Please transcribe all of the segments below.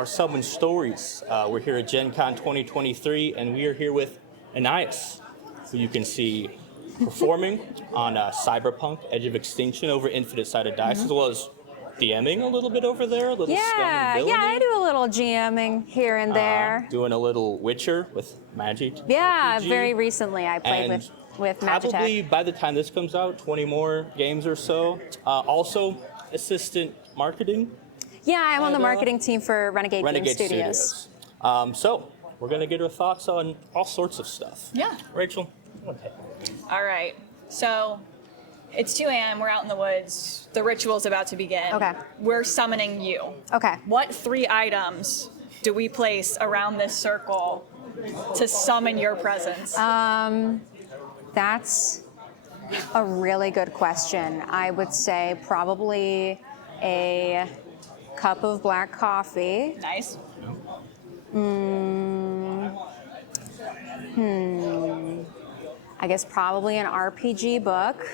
our Summon Stories. We're here at Gen Con 2023, and we are here with Anais, who you can see performing on Cyberpunk, Edge of Extinction over Infinite-Sided Dice, as well as DMing a little bit over there, a little Yeah, I do a little GMing here and there. Doing a little Witcher with Magic. Yeah, RPG. very recently I played with Magic. Probably by the time this comes out, 20 more games or so. Also, assistant marketing. Yeah, I'm on the marketing team for Renegade Studios. So we're gonna get our thoughts on all sorts of stuff. Yeah. Rachel. Okay. All right. So it's 2 a.m. We're out in the woods. The ritual's about to begin. Okay. We're summoning you. Okay. What 3 items do we place around this circle to summon your presence? That's a really good question. I would say probably a cup of black coffee. Nice. I guess probably an RPG book.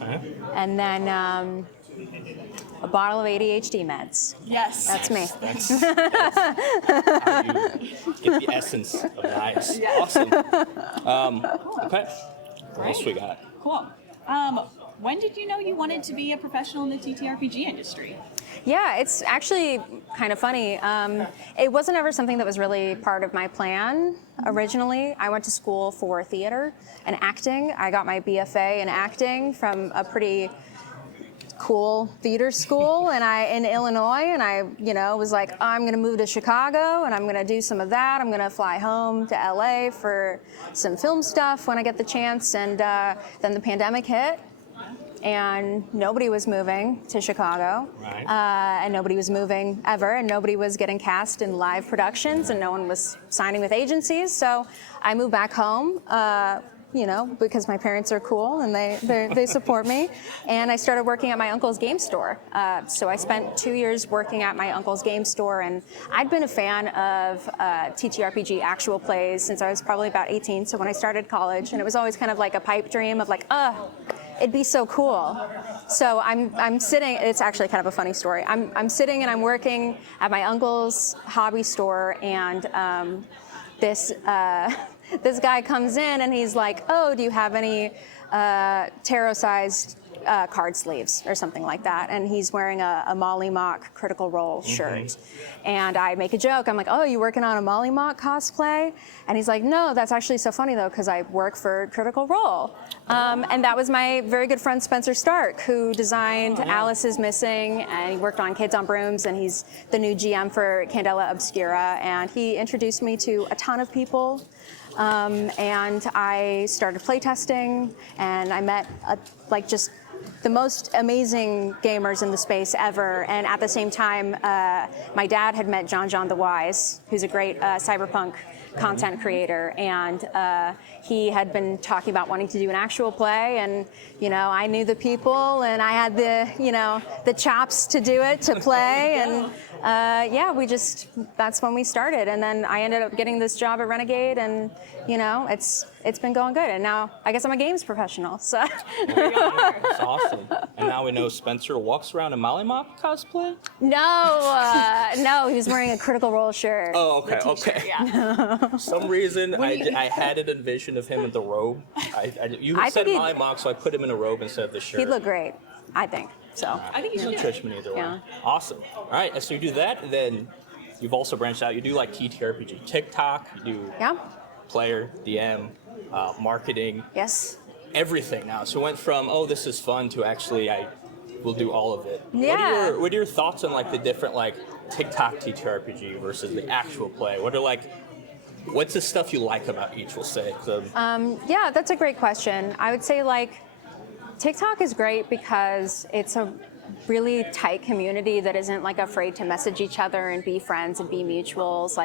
Okay. And then a bottle of ADHD meds. Yes. That's me. That's how you get the essence of Nice. Yeah. Awesome. Okay. What else we got? Cool. When did you know you wanted to be a professional in the TTRPG industry? Yeah, it's actually kind of funny. It wasn't ever something that was really part of my plan originally. I went to school for theater and acting. I got my BFA in acting from a pretty cool theater school in Illinois, and I was like, I'm gonna move to Chicago and I'm gonna do some of that. I'm gonna fly home to LA for some film stuff when I get the chance, and then the pandemic hit and nobody was moving to Chicago. Right. And nobody was moving ever, and nobody was getting cast in live productions, and no one was signing with agencies. So I moved back home, because my parents are cool and they support me. And I started working at my uncle's game store. So I spent 2 years working at my uncle's game store, and I'd been a fan of TTRPG actual plays since I was probably about 18. So when I started college, and it was always kind of like a pipe dream of like, it'd be so cool. So I'm sitting. It's actually kind of a funny story. I'm sitting and I'm working at my uncle's hobby store, and this guy comes in and he's like, "Oh, do you have any tarot-sized card sleeves or something like that?" And he's wearing a Molly Mock Critical Role shirt. And I make a joke. I'm like, "Oh, you working on a Molly Mock cosplay?" And he's like, "No, that's actually so funny though, because I work for Critical Role." And that was my very good friend Spencer Stark, who designed Alice is Missing, and he worked on Kids on Brooms, and he's the new GM for Candela Obscura. And he introduced me to a ton of people. And I started playtesting, and I met just the most amazing gamers in the space ever. And at the same time, my dad had met John the Wise, who's a great cyberpunk content creator, and he had been talking about wanting to do an actual play, and I knew the people, and I had the chops to do it, to play, and that's when we started. And then I ended up getting this job at Renegade, and it's been going good, and now I guess I'm a games professional. So That's awesome. And now we know Spencer walks around in Molly Mock cosplay? No, he was wearing a Critical Role shirt. Oh, okay. Yeah. For some reason, I had an envision of him in the robe. You said Molly Mock, so I put him in a robe instead of the shirt. He'd look great, I think. So I think you should. No judgment either way. Yeah. Awesome. All right, so you do that, and then you've also branched out. You do like TTRPG TikTok. You do player, DM, marketing. Yes. Everything now. So it went from, this is fun, to actually I will do all of it. Yeah. What are your thoughts on like the different like TikTok TTRPG versus the actual play? What's the stuff you like about each, we'll say? Yeah, that's a great question. I would say TikTok is great because it's a really tight community that isn't afraid to message each other and be friends and be mutuals.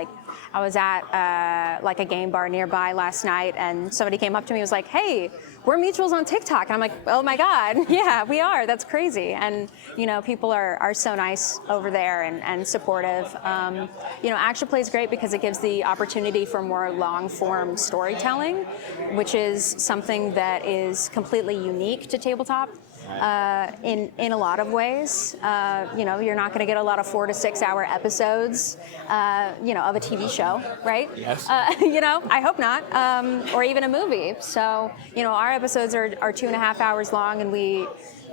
I was at a game bar nearby last night, and somebody came up to me and was like, "Hey, we're mutuals on TikTok." And I'm like, "Oh my God, yeah, we are. That's crazy." And people are so nice over there and supportive. Action Play is great because it gives the opportunity for more long form storytelling, which is something that is completely unique to tabletop. in a lot of ways. You're not going to get a lot of 4 to 6 hour episodes, of a TV show, right? Yes. I hope not, or even a movie. So, our episodes are 2.5 hours long, and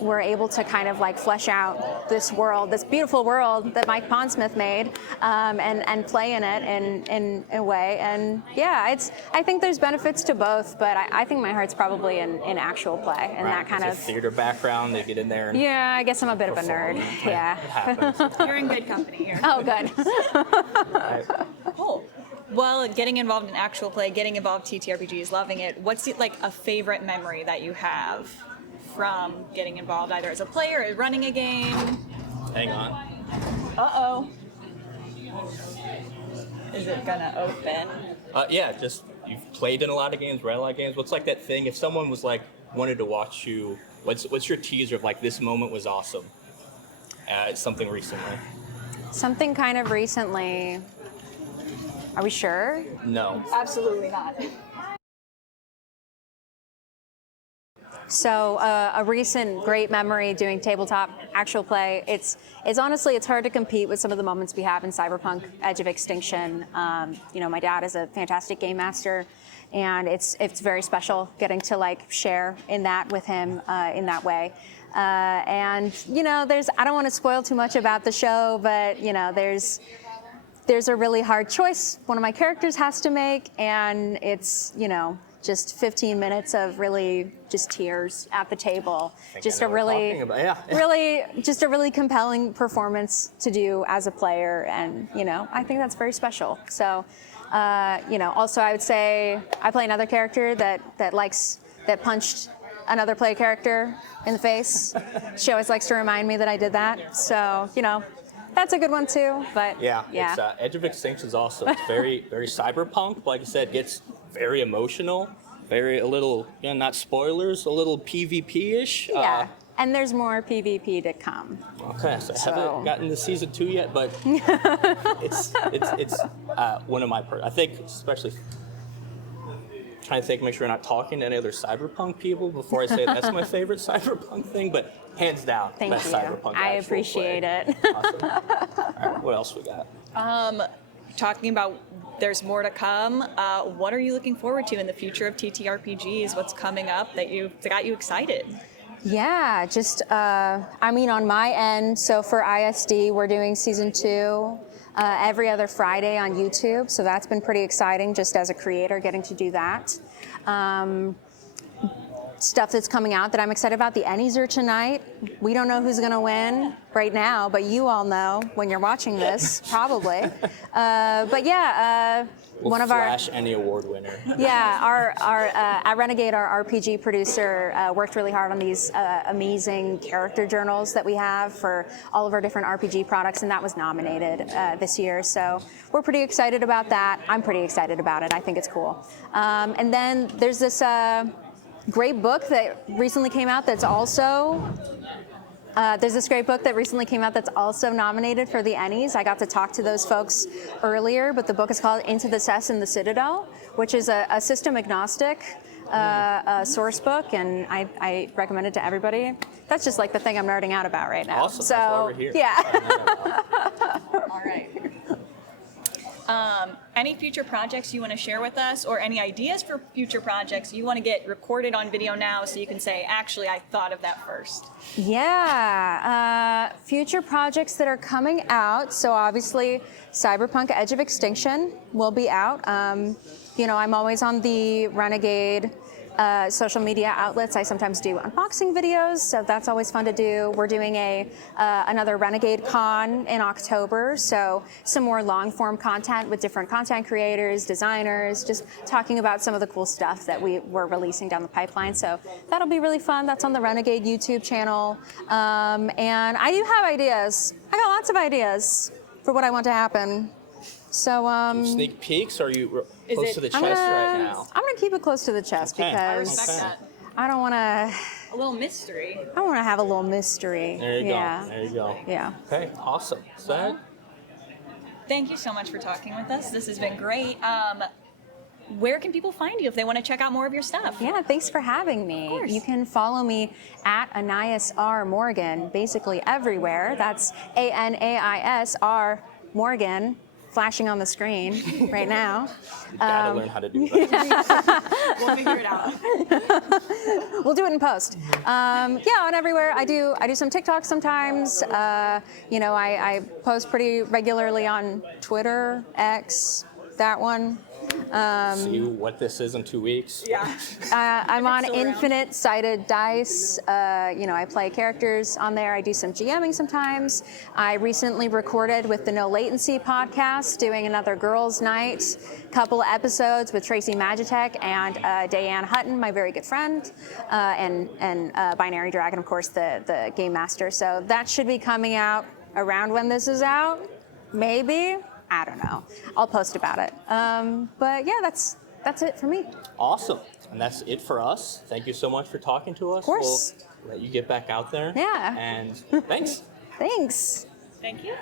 we're able to kind of like flesh out this world, this beautiful world that Mike Pondsmith made, and play in it in a way. And yeah, I think there's benefits to both, but I think my heart's probably in actual play and that kind of theater background. They get in there. And yeah, I guess I'm a bit of a nerd. Yeah. It happens. You're in good company here. Oh, good. Right. Cool. Well, getting involved in actual play, getting involved in TTRPGs, loving it. What's like a favorite memory that you have from getting involved either as a player or running a game? Hang on. Uh-oh. Is it gonna open? Yeah, just you've played in a lot of games, read a lot of games. What's like that thing? If someone was like wanted to watch you, what's your teaser of like this moment was awesome? Something recently. Something kind of recently. Are we sure? No. Absolutely not. So a recent great memory doing tabletop actual play. It's honestly hard to compete with some of the moments we have in Cyberpunk: Edge of Extinction. My dad is a fantastic game master, and it's very special getting to like share in that with him in that way. And I don't want to spoil too much about the show, but there's a really hard choice one of my characters has to make, and it's just 15 minutes of really just tears at the table. Just a really compelling performance to do as a player, and I think that's very special. So, also I would say I play another character that punched another play character in the face. She always likes to remind me that I did that. So, that's a good one too. But yeah. It's, Edge of Extinction is awesome. It's very, very cyberpunk. Like I said, gets very emotional, a little, not spoilers, a little PvP-ish. Yeah, and there's more PvP to come. Okay, so I haven't gotten to season 2 yet, but it's one of my, I think, especially trying to think, make sure we're not talking to any other cyberpunk people before I say that's my favorite cyberpunk thing, but hands down, Thank best you. cyberpunk. I appreciate it. Awesome. All right, what else we got? Talking about there's more to come. What are you looking forward to in the future of TTRPGs? What's coming up that got you excited? Yeah, just on my end. So for ISD, we're doing season 2. Every other Friday on YouTube, so that's been pretty exciting just as a creator getting to do that. Stuff that's coming out that I'm excited about, the Anais R tonight. We don't know who's going to win right now, but you all know when you're watching this, probably. But yeah, We'll flash any award winner. Yeah, our at Renegade, our RPG producer worked really hard on these amazing character journals that we have for all of our different RPG products, and that was nominated this year. So we're pretty excited about that. I'm pretty excited about it. I think it's cool. And then there's this great book that recently came out that's also nominated for the Ennies. I got to talk to those folks earlier, but the book is called Into the Cess and the Citadel, which is a system agnostic source book, and I recommend it to everybody. That's just like the thing I'm nerding out about right now. Awesome. So, that's why we're here. Yeah. All right. Any future projects you want to share with us, or any ideas for future projects you want to get recorded on video now so you can say, actually, I thought of that first? Yeah. Future projects that are coming out. So obviously, Cyberpunk Edge of Extinction will be out. I'm always on the Renegade social media outlets. I sometimes do unboxing videos, so that's always fun to do. We're doing another Renegade Con in October, so some more long-form content with different content creators, designers, just talking about some of the cool stuff that we're releasing down the pipeline. So that'll be really fun. That's on the Renegade YouTube channel. And I do have ideas. I got lots of ideas for what I want to happen. So sneak peeks, or are you close to the chest right now? I'm gonna keep it close to the chest because I respect that. I don't want to. A little mystery. I want to have a little mystery. There you go. There you go. Yeah. Okay, awesome. So Thank you so much for talking with us. This has been great. where can people find you if they want to check out more of your stuff? Yeah, thanks for having me. course. You can follow me at Anais R Morgan, basically everywhere. That's ANAIS R Morgan, flashing on the screen right now. You gotta learn how to do that. We'll figure it out. We'll do it in post. Yeah, on everywhere. I do some TikToks sometimes. I post pretty regularly on Twitter, X, that one. See what this is in 2 weeks. Yeah. I'm on still around. Infinite Sided Dice. I play characters on there. I do some GMing sometimes. I recently recorded with the No Latency podcast, doing another girls' night, couple of episodes with Tracy Magitech and Diane Hutton, my very good friend, and Binary Dragon, of course, the game master. So that should be coming out around when this is out, maybe. I don't know. I'll post about it. But yeah, that's it for me. Awesome. And that's it for us. Thank you so much for talking to us. Of course. We'll let you get back out there. Yeah. And thanks. Thanks. Thank you.